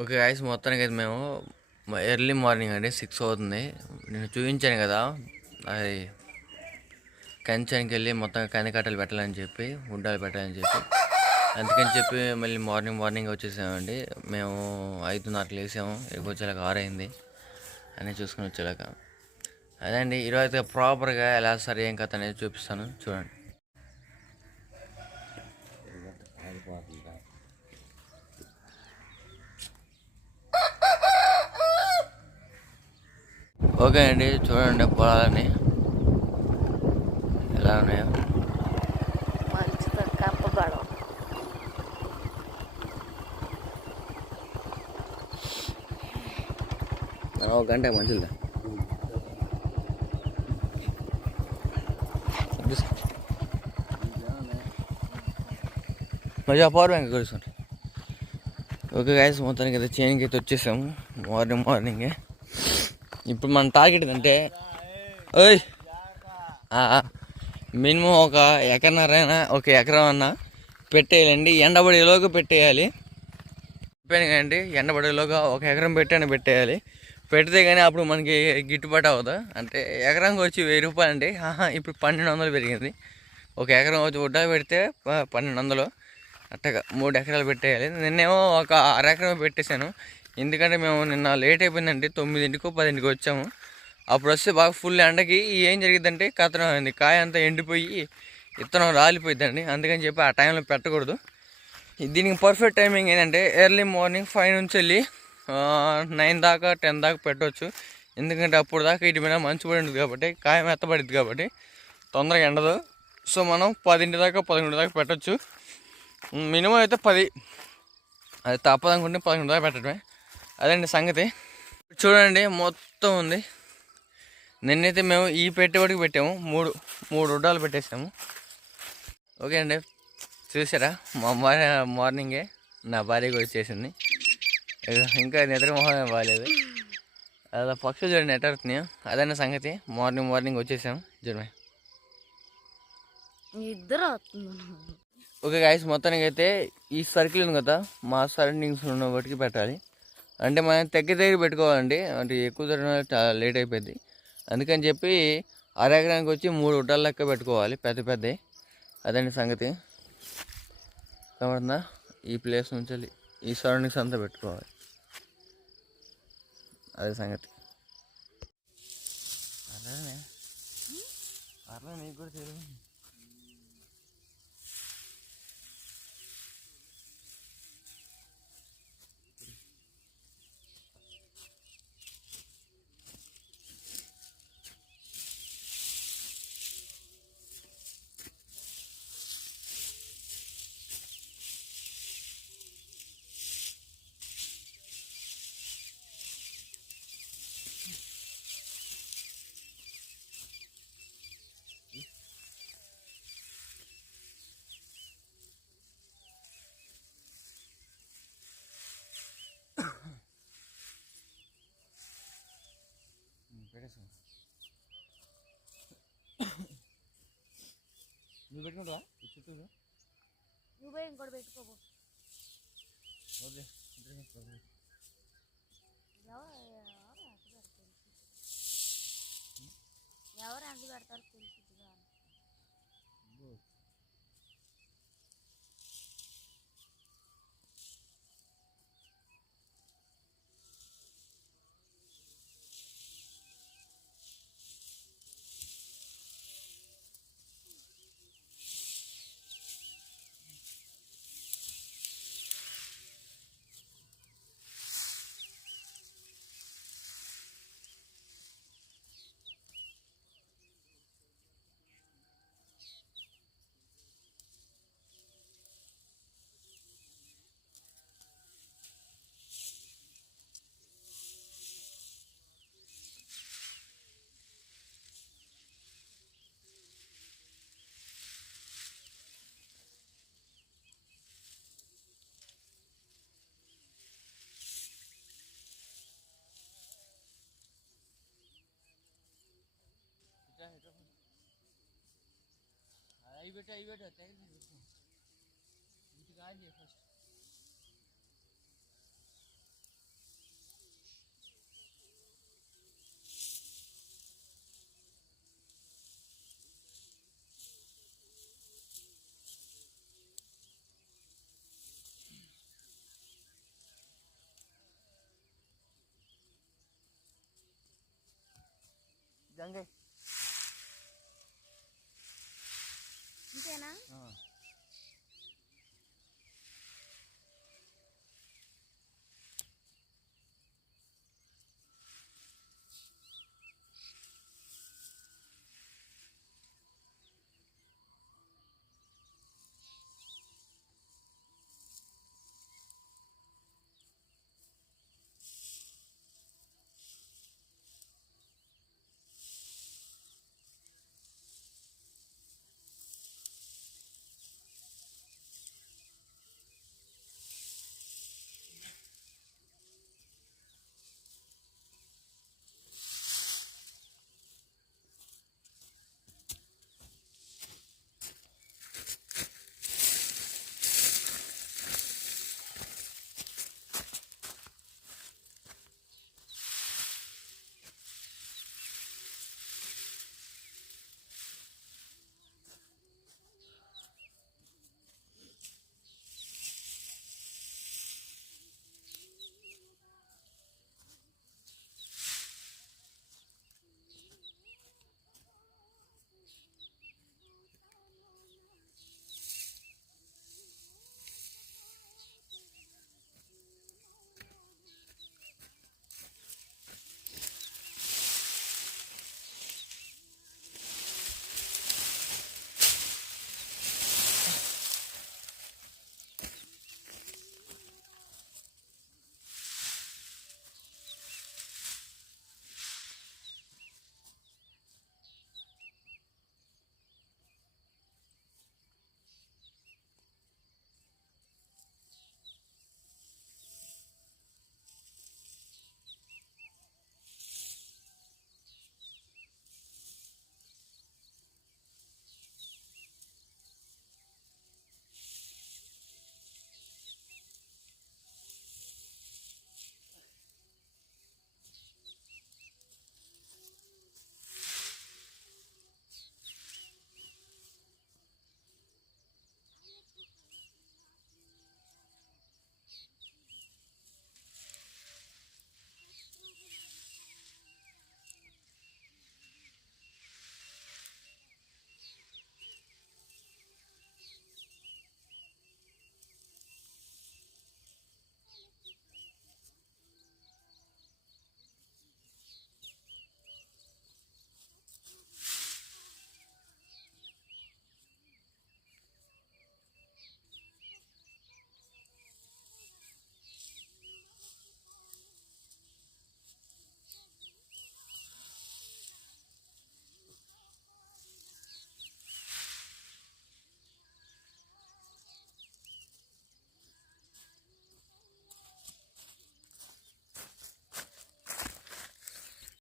Okay guys మొత్తానికి అయితే మేము ఎర్లీ మార్నింగ్ అండి సిక్స్ అవుతుంది. నేను చూపించాను కదా అది కంచానికి వెళ్ళి మొత్తం కంది కట్టలు పెట్టాలని చెప్పి గుడ్డలు పెట్టాలని చెప్పి. అందుకని చెప్పి మళ్ళీ మార్నింగ్ మార్నింగ్ వచ్చేసామండి. మేము ఐదున్నరకు లేసాము ఎక్కువ వచ్చేలాగా ఆరయింది అని చూసుకొని చూసుకుని వచ్చేలాగా. అదే అండి ఈరోజు అయితే ప్రాపర్గా ఎలా సరి ఏం కథ అనేది చూపిస్తాను చూడండి. ఓకే అండి చూడండి పొలాలని ఎలా ఉన్నాయో. ఒక గంట మంచిదా మళ్ళీ పవర్ బ్యాంక్ కూర్చోండి ఓకే గాయస్ మొత్తానికి అయితే చైన్కి అయితే వచ్చేసాము. మార్నింగ్ మార్నింగే ఇప్పుడు మన టార్గెట్ అంటే ఓయ్ మినిమం ఒక ఎకరన్నరైనా ఒక ఎకరం అన్నా పెట్టేయాలండి. ఎండబడేలోగా పెట్టేయాలి. చెప్పాను కదండి ఎండబడేలోగా ఒక ఎకరం పెట్టాను పెట్టేయాలి. పెడితే కానీ అప్పుడు మనకి గిట్టుబాటు అవ్వదు. అంటే ఎకరానికి వచ్చి వెయ్యి రూపాయలు అండి. ఇప్పుడు పన్నెండు వందలు పెరిగింది. ఒక ఎకరం వచ్చి ఉడ్డా పెడితే పన్నెండు వందలు. అట్టగా మూడు ఎకరాలు పెట్టేయాలి. నిన్నేమో ఒక అర ఎకరం పెట్టేశాను. ఎందుకంటే మేము నిన్న లేట్ అయిపోయిందండి తొమ్మిదింటికో పదింటికి వచ్చాము. అప్పుడు వస్తే బాగా ఫుల్ ఎండకి ఏం జరిగిందంటే కథనం అయింది. కాయ అంతా ఎండిపోయి విత్తనం రాలిపోయిందండి అందుకని చెప్పి ఆ టైంలో పెట్టకూడదు. దీనికి పర్ఫెక్ట్ టైమింగ్ ఏంటంటే ఎర్లీ మార్నింగ్ ఫైవ్ నుంచి వెళ్ళి నైన్ దాకా టెన్ దాకా పెట్టవచ్చు ఎందుకంటే అప్పుడు దాకా ఇటు మీద మంచు పడింది కాబట్టి కాయ మెత్తబడింది కాబట్టి తొందరగా ఎండదు. సో మనం పదింటి దాకా పదకొండు దాకా పెట్టచ్చు. మినిమం అయితే పది. అది తప్పదనుకుంటే పదకొండు దాకా పెట్టడమే. అదండి సంగతి. చూడండి మొత్తం ఉంది. నిన్నైతే మేము ఈ పెట్టుబడికి పెట్టాము. మూడు మూడు ఉడ్డాలు పెట్టేసాము. ఓకే అండి. చూసారా? మా మార్నింగే నా భార్య కూడా వచ్చేసింది ఇక నిద్ర మొహమే బాగాలేదు అలా పక్షులు చూడండి ఎట్ట అవుతున్నాయో అదన్న సంగతి. మార్నింగ్ మార్నింగ్ వచ్చేసాము వస్తుంది. ఓకే గాయస్ మొత్తానికి అయితే ఈ సర్కిల్ ఉంది కదా మా సరౌండింగ్స్ ఉన్న వాటికి పెట్టాలి. అంటే మనం దగ్గర దగ్గర పెట్టుకోవాలండి. అంటే ఎక్కువ దూరం చాలా లేట్ అయిపోయింది. అందుకని చెప్పి అరెకరానికి వచ్చి మూడు ఉడ్డాల లెక్క పెట్టుకోవాలి. పెద్ద పెద్ద. అదండి సంగతి. కనబడుతుందా ఈ ప్లేస్ నుంచి ఈ సరౌండింగ్స్ అంతా పెట్టుకోవాలి. అదే సంగతి. అదే అట్లా నీకు కూడా తెలియదు. పెట్టేసుకో నువ్వు పెట్టుకుంటావా చుట్టూ నువ్వే ఇంకోటి పెట్టుకోబో ఓకే. ఎవరు ఎంత పెడతారు ఎవరు आई बेटा आई बेटा तैर नहीं देखो निकाल दिया फ़र्स्ट जाएँगे। ಹಾಂ